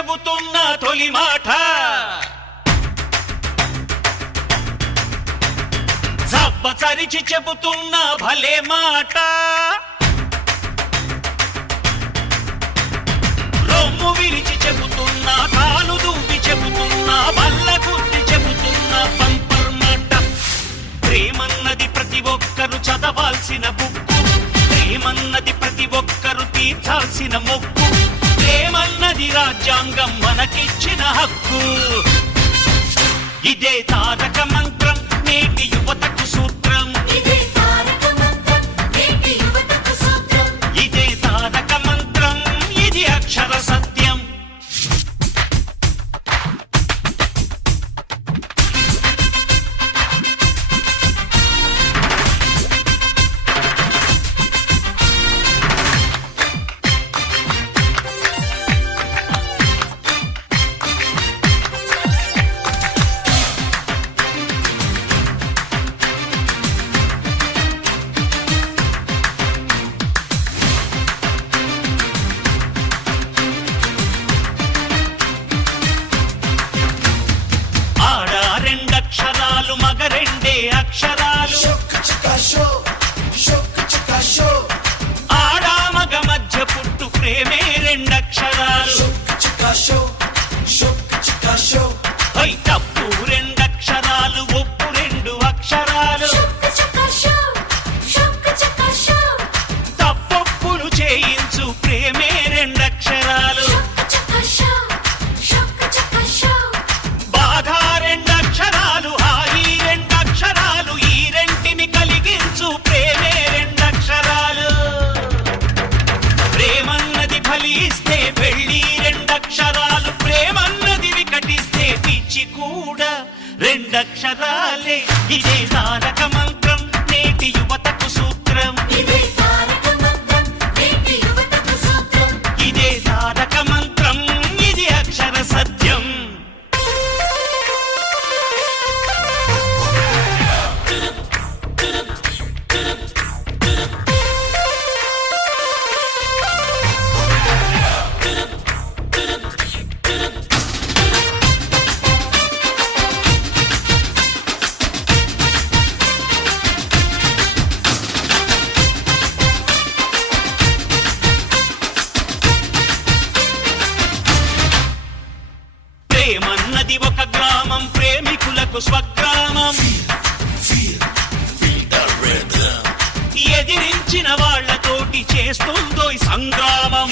చెబుతున్న తొలి మాట చరిచి చెబుతున్న భలే మాట రొమ్ము విరిచి చెబుతున్నా కాలు దూపి చెబుతున్నా బల్ల గుద్ది చెబుతున్నా పంపర్ మాట ప్రేమన్నది ప్రతి ఒక్కరు చదవాల్సిన బుక్కు ప్రేమన్నది ప్రతి ఒక్కరు తీర్చాల్సిన మొక్కు ప్రేమన్నది రాజ్యాంగం మనకిచ్చిన హక్కు ఇదే తారక మంత్రం నేటి యువతకు సూత్రం ఇదే తారక మంత్రం ఇది అక్షర సత్యం అక్షరాలు మగ రెండే అక్షరాలు ఆడా మగ మధ్య పుట్టు ప్రేమే రెండక్షరాలు తప్పు రెండక్షరాలు ఒప్పు రెండు అక్షరాలు తప్పొప్పులు చేయించు ప్రేమే రెండక్షరాలు కూడా రెండక్షరాలే ఇదే తారక మంత్రం నేటి యువతకు సూత్రం ఇదే తారక మంత్రం ఇది అక్షర సత్యం ప్రేమన్నది ఒక గ్రామం ప్రేమికులకు స్వగ్రామం ఎదిరించిన వాళ్లతోటి చేస్తుందో సంగ్రామం